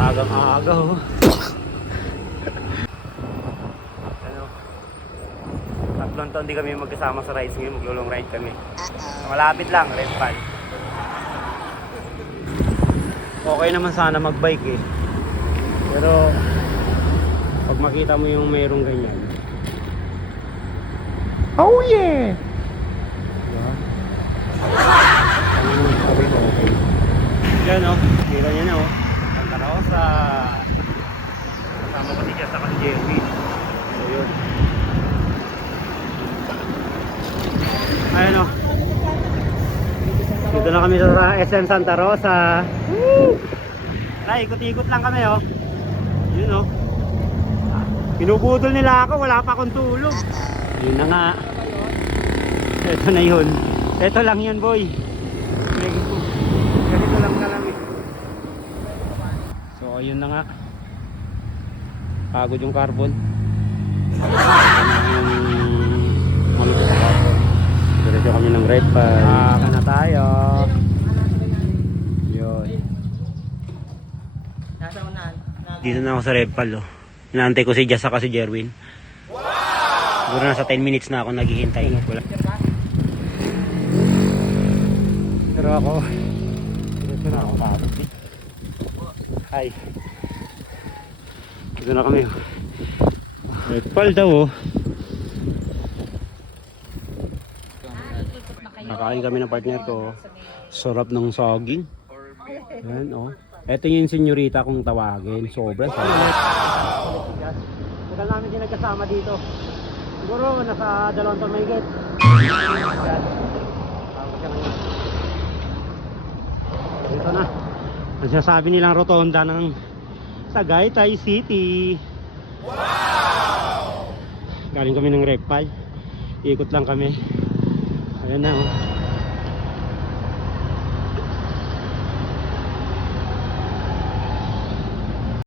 Agang-aga oh. Ano? Tatlong taon di kami magkasama sa rides ngayon, maglulong ride kami. Malapit lang, Red Pan. Okay naman sana magbike eh. Pero pag makita mo yung mayroong ganyan. Oh yeah! Diba? Sabi ko okay. Yan o, kita nyo na o. Santa Rosa. Kasama ko si Jess at si Jeremy. So yun. Ayan o. Dito na kami sa SM Santa Rosa. Woo! Ay, ikot-ikot lang kami o. Yun o. Pinubudol nila ako, wala pa akong tulog. Yun na nga. Ito na yun. Ito lang yun boy. Ganito lang kalamig. So ayun na nga. Pagod yung carbon. Malupit sa carbon. Diretso kami ng Red Pan. Kaka na tayo. Yun. Dito na ako sa Red Pan oh. Inaantay ko si Jess at si Jerwin. Siguro nasa 10 minutes na ako naghihintay. Wala. Pero ako dito na ako kapag. Hi. Dito na kami. Red Pan daw oh. Nakain kami ng partner ko. Sarap ng saging. Ayan oh. Ito yung senyorita kong tawagin. Sobrang sarap. Tagal namin din nagkasama dito. Siguro nasa 2 taon may get. Ito na. Ang sinasabi nilang rotonda ng Tagaytay City. Wow! Galing kami ng Repal. Ikot lang kami. Ayan na oh.